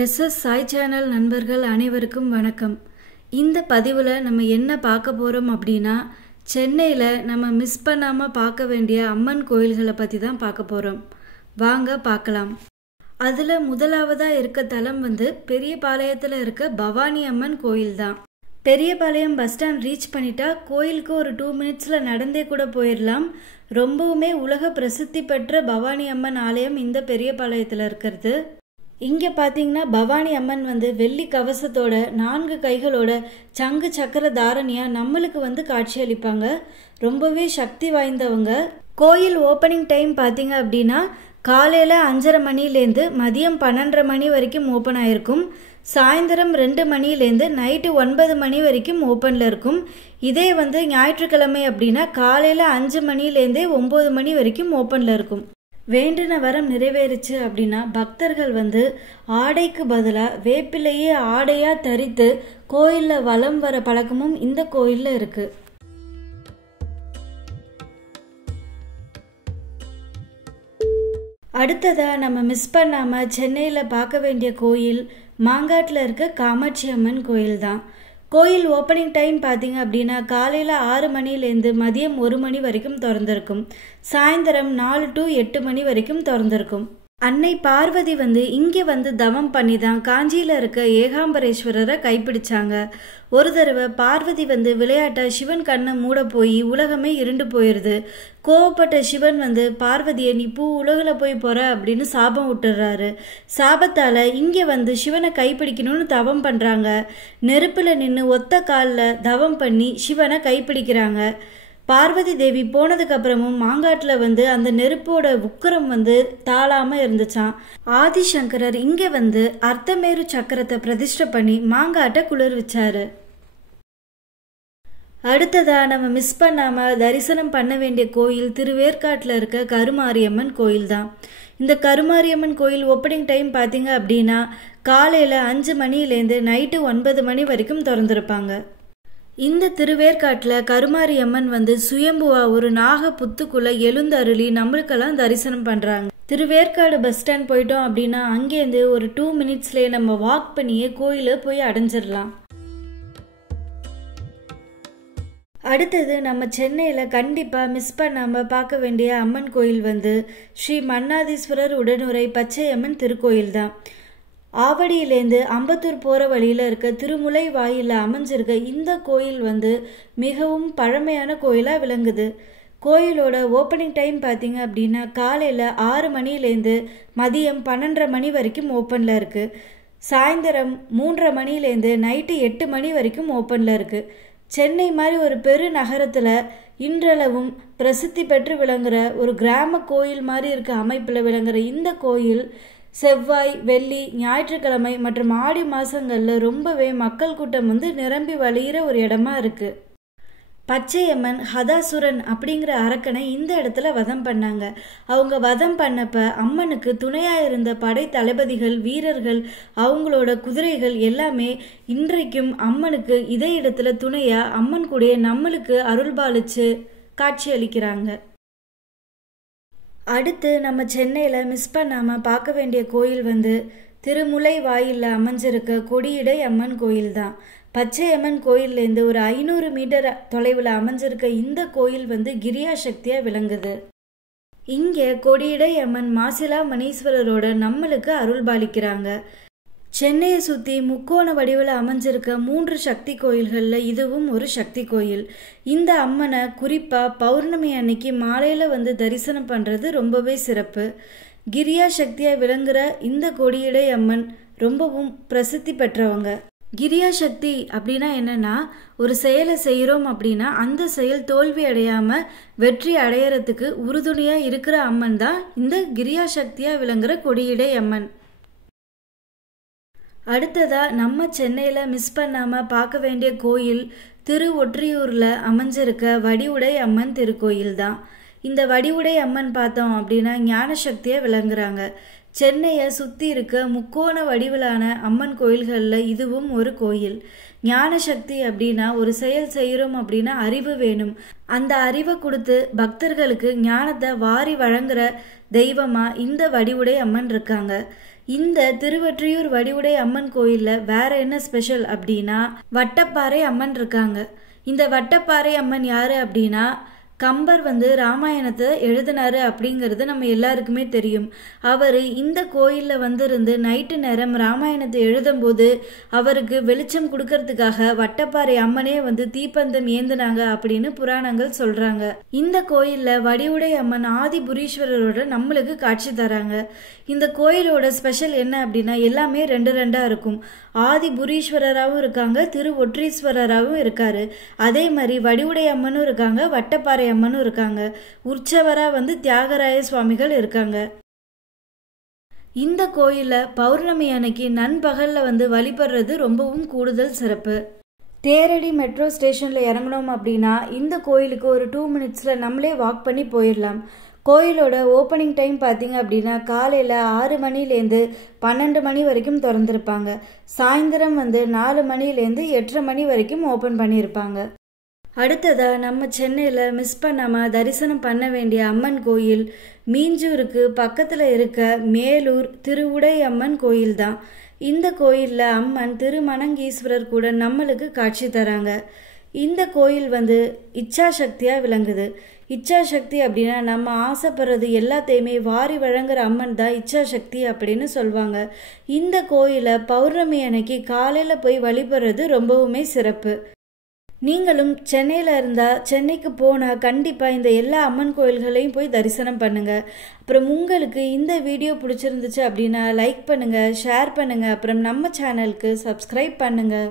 SS Sai channel நண்பர்கள் அனைவருக்கும் வணக்கம். இந்த பதிவில் நம்ம என்ன பார்க்க போகிறோம் அப்படின்னா, சென்னையில் நம்ம மிஸ் பண்ணாமல் பார்க்க வேண்டிய அம்மன் கோயில்களை பற்றி தான் பார்க்க போகிறோம். வாங்க பார்க்கலாம். அதில் முதலாவதாக இருக்க தலம் பெரியபாளையத்தில் இருக்க பவானி அம்மன் கோயில் தான். பெரியபாளையம் பஸ் ஸ்டாண்ட் ரீச் பண்ணிட்டா கோயிலுக்கு ஒரு 2 மினிட்ஸில் நடந்தே கூட போயிடலாம். ரொம்பவுமே உலக பிரசித்தி பெற்ற பவானி அம்மன் ஆலயம் இந்த பெரியபாளையத்தில் இருக்கிறது. இங்கே பார்த்தீங்கன்னா பவானி அம்மன் வெள்ளி கவசத்தோட 4 கைகளோட சங்கு சக்கர தாரணியாக நம்மளுக்கு காட்சி அளிப்பாங்க. ரொம்பவே சக்தி வாய்ந்தவங்க. கோயில் ஓப்பனிங் டைம் பார்த்தீங்க அப்படின்னா காலையில் 5:30 மணிலேருந்து மதியம் 12:30 மணி வரைக்கும் ஓப்பன் ஆயிருக்கும். சாயந்தரம் 2 மணிலேருந்து நைட்டு 9 மணி வரைக்கும் ஓப்பனில் இருக்கும். இதே ஞாயிற்றுக்கிழமை அப்படின்னா காலையில் 5 மணிலேருந்தே 9 மணி வரைக்கும் ஓப்பனில் இருக்கும். வேண்டின வரம் நிறைவேறுச்சு அப்படின்னா பக்தர்கள் ஆடைக்கு பதிலாக வேப்பிலையே ஆடையாக தரித்து கோயிலில் வலம் வர பழக்கமும் இந்த கோயிலில் இருக்கு. அடுத்ததா நம்ம மிஸ் பண்ணாமல் சென்னையில் பார்க்க வேண்டிய கோயில் மாங்காட்டில் இருக்க காமாட்சி அம்மன் கோயில் தான். கோயில் ஓப்பனிங் டைம் பார்த்தீங்க அப்படின்னா காலையில் 6 மணிலேருந்து மதியம் 1 மணி வரைக்கும் திறந்திருக்கும். சாயந்தரம் 4 to 8 மணி வரைக்கும் திறந்திருக்கும். அன்னை பார்வதி இங்கே தவம் பண்ணி தான் காஞ்சியில் இருக்க ஏகாம்பரேஸ்வரரை கைப்பிடிச்சாங்க. ஒரு தடவை பார்வதி விளையாட்ட சிவன் கண்ணை மூட போய் உலகமே இருண்டு போயிடுது. கோவப்பட்ட சிவன் பார்வதியை நீ உலகில் போய் போற அப்படின்னு சாபம் விட்டுறாரு. சாபத்தால் இங்கே சிவனை கைப்பிடிக்கணும்னு தவம் பண்ணுறாங்க. நெருப்பில் நின்று ஒத்த காலில் தவம் பண்ணி சிவனை கைப்பிடிக்கிறாங்க. பார்வதி தேவி போனதுக்கு அப்புறமும் மாங்காட்டில் அந்த நெருப்போட உக்கரம் தாளாம இருந்துச்சான். ஆதிசங்கரர் இங்கே அர்த்தமேரு சக்கரத்தை பிரதிஷ்டை பண்ணி மாங்காட்டை குளிர்விச்சாரு. அடுத்ததா நம்ம மிஸ் பண்ணாம தரிசனம் பண்ண வேண்டிய கோயில் திருவேற்காட்டில் இருக்க கருமாரியம்மன் கோயில் தான். இந்த கருமாரியம்மன் கோயில் ஓப்பனிங் டைம் பார்த்தீங்க அப்படின்னா காலையில் 5 மணிலேருந்து நைட்டு 9 மணி வரைக்கும் திறந்திருப்பாங்க. இந்த திருவேற்காட்டில் கருமாரி அம்மன் சுயம்புவா ஒரு நாக புத்துக்குள்ள எழுந்தருளி நம்மளுக்கெல்லாம் தரிசனம் பண்ணுறாங்க. திருவேற்காடு பஸ் ஸ்டாண்ட் போயிட்டோம் அப்படின்னா அங்கேருந்து ஒரு 2 மினிட்ஸ்லேயே நம்ம வாக் பண்ணியே கோயிலை போய் அடைஞ்சிடலாம். அடுத்தது நம்ம சென்னையில் கண்டிப்பாக மிஸ் பண்ணாமல் பார்க்க வேண்டிய அம்மன் கோயில் ஸ்ரீ மன்னாதீஸ்வரர் உடனுரை பச்சையம்மன் திருக்கோயில் தான். ஆவடியிலேருந்து அம்பத்தூர் போகிற வழியில் இருக்க திருமுலை வாயிலில் அமைஞ்சிருக்க இந்த கோயில் மிகவும் பழமையான கோயிலாக விளங்குது. கோயிலோட ஓப்பனிங் டைம் பார்த்தீங்க அப்படின்னா காலையில் 6 மணிலேருந்து மதியம் 12:30 மணி வரைக்கும் ஓப்பனில் இருக்குது. சாயந்தரம் 3:30 மணிலேருந்து நைட்டு 8 மணி வரைக்கும் ஓப்பனில் இருக்குது. சென்னை மாதிரி ஒரு பெரு நகரத்தில் இன்றளவும் பிரசித்தி பெற்று விளங்குற ஒரு கிராம கோயில் மாதிரி இருக்க அமைப்பில் விளங்குற இந்த கோயில் செவ்வாய், வெள்ளி, ஞாயிற்றுக்கிழமை மற்றும் ஆடி மாதங்களில் ரொம்பவே மக்கள் கூட்டம் நிரம்பி வழிகிற ஒரு இடமா இருக்கு. பச்சையம்மன் ஹதாசுரன் அப்படிங்கிற அரக்கனை இந்த இடத்துல வதம் பண்ணாங்க. அவங்க வதம் பண்ணப்ப அம்மனுக்கு துணையாக இருந்த படை தளபதிகள், வீரர்கள், அவங்களோட குதிரைகள் எல்லாமே இன்றைக்கும் அம்மனுக்கு இதே இடத்துல துணையா அம்மன் கூட நம்மளுக்கு அருள்பாலிச்சு காட்சி அளிக்கிறாங்க. அடுத்து நம்ம சென்னையில் மிஸ் பண்ணாமல் பார்க்க வேண்டிய கோயில் திருமுலை வாயிலில் அமைஞ்சிருக்க கொடியிடை அம்மன் கோயில் தான். பச்சையம்மன் கோயிலேருந்து ஒரு 500 மீட்டர் தொலைவில் அமைஞ்சிருக்க இந்த கோயில் கிரியா சக்தியாக விளங்குது. இங்கே கொடியிடை அம்மன் மாசிலா மணீஸ்வரரோட நம்மளுக்கு அருள்பாலிக்கிறாங்க. சென்னையை சுற்றி முக்கோண வடிவில் அமைஞ்சிருக்க 3 சக்தி கோயில்களில் இதுவும் ஒரு சக்தி கோயில். இந்த அம்மனை குறிப்பாக பௌர்ணமி அன்னைக்கு மாலையில் தரிசனம் பண்ணுறது ரொம்பவே சிறப்பு. கிரியா சக்தியாக விளங்குற இந்த கொடியிடை அம்மன் ரொம்பவும் பிரசித்தி பெற்றவங்க. கிரியா சக்தி அப்படின்னா என்னன்னா, ஒரு செயலை செய்கிறோம் அப்படின்னா அந்த செயல் தோல்வி அடையாமல் வெற்றி அடையறதுக்கு உறுதுணையாக இருக்கிற அம்மன் தான் இந்த கிரியா சக்தியாக விளங்குற கொடியிடை அம்மன். அடுத்ததா நம்ம சென்னையில் மிஸ் பண்ணாமல் பார்க்க வேண்டிய கோயில் திருவொற்றியூரில் அமைஞ்சிருக்க வடிவுடை அம்மன் திருக்கோயில் தான். இந்த வடிவுடை அம்மன் பார்த்தோம் அப்படின்னா ஞான சக்தியாக விளங்குறாங்க. சென்னையை சுற்றி இருக்க முக்கோண வடிவிலான அம்மன் கோயில்களில் இதுவும் ஒரு கோயில். ஞான சக்தி அப்படின்னா ஒரு செயல் செய்கிறோம் அப்படின்னா அறிவு வேணும். அந்த அறிவை கொடுத்து பக்தர்களுக்கு ஞானத்தை வாரி வழங்குற தெய்வமாக இந்த வடிவுடை அம்மன் இருக்காங்க. இந்த திருவொற்றியூர் வடிவுடை அம்மன் கோயிலில் வேற என்ன ஸ்பெஷல் அப்படின்னா வட்டப்பாறை அம்மன் இருக்காங்க. இந்த வட்டப்பாறை அம்மன் யாரு அப்படின்னா கம்பர் ராமாயணத்தை எழுதினாரு அப்படிங்கிறது நம்ம எல்லாருக்குமே தெரியும். அவர் இந்த கோயிலில் இருந்து நைட்டு நேரம் ராமாயணத்தை எழுதும்போது அவருக்கு வெளிச்சம் கொடுக்கறதுக்காக வட்டப்பாறை அம்மனே தீப்பந்தம் ஏந்தினாங்க அப்படின்னு புராணங்கள் சொல்றாங்க. இந்த கோயிலில் வடிவுடை அம்மன் ஆதிபுரீஸ்வரரோட நம்மளுக்கு காட்சி தராங்க. இந்த கோயிலோட ஸ்பெஷல் என்ன அப்படின்னா எல்லாமே ரெண்டு ரெண்டா இருக்கும். ஆதிபுரீஸ்வரராகவும் இருக்காங்க, திருவொற்றீஸ்வரராகவும் இருக்காரு. அதே மாதிரி வடிவுடை அம்மனும் இருக்காங்க, வட்டப்பாறை அம்மனும் இருக்காங்க. உற்சவரா தியாகராய சுவாமிகள் இருக்காங்க. இந்த கோயில பௌர்ணமி அன்னைக்கு நண்பகல்ல வழிபடுறது ரொம்பவும் கூடுதல் சிறப்பு. தேரடி மெட்ரோ ஸ்டேஷன்ல இறங்கணும் அப்படின்னா இந்த கோயிலுக்கு ஒரு 2 minutesல நம்மளே வாக் பண்ணி போயிடலாம். கோயிலோட ஓப்பனிங் டைம் பார்த்தீங்க அப்படின்னா காலையில் 6 மணிலேருந்து 12 மணி வரைக்கும் திறந்துருப்பாங்க. சாயந்தரம் 4 மணிலேருந்து 8:30 மணி வரைக்கும் ஓப்பன் பண்ணியிருப்பாங்க. அடுத்ததாக நம்ம சென்னையில் மிஸ் பண்ணாமல் தரிசனம் பண்ண வேண்டிய அம்மன் கோயில் மீஞ்சூருக்கு பக்கத்தில் இருக்க மேலூர் திருவுடை அம்மன் கோயில் தான். இந்த கோயிலில் அம்மன் திருமணங்கீஸ்வரர் கூட நம்மளுக்கு காட்சி தராங்க. இந்த கோயில் இச்சாசக்தியாக விளங்குது. இச்சாசக்தி அப்படின்னா நம்ம ஆசைப்படுறது எல்லாத்தையுமே வாரி வழங்குற அம்மன் தான் இச்சாசக்தி அப்படின்னு சொல்லுவாங்க. இந்த கோயிலை பௌர்ணமி அன்னைக்கு காலையில் போய் வழிபடுறது ரொம்பவுமே சிறப்பு. நீங்களும் சென்னையில் இருந்தால் சென்னைக்கு போனால் கண்டிப்பாக இந்த எல்லா அம்மன் கோயில்களையும் போய் தரிசனம் பண்ணுங்கள். அப்புறம் உங்களுக்கு இந்த வீடியோ பிடிச்சிருந்துச்சு அப்படின்னா லைக் பண்ணுங்கள், ஷேர் பண்ணுங்கள், அப்புறம் நம்ம சேனலுக்கு சப்ஸ்கிரைப் பண்ணுங்கள்.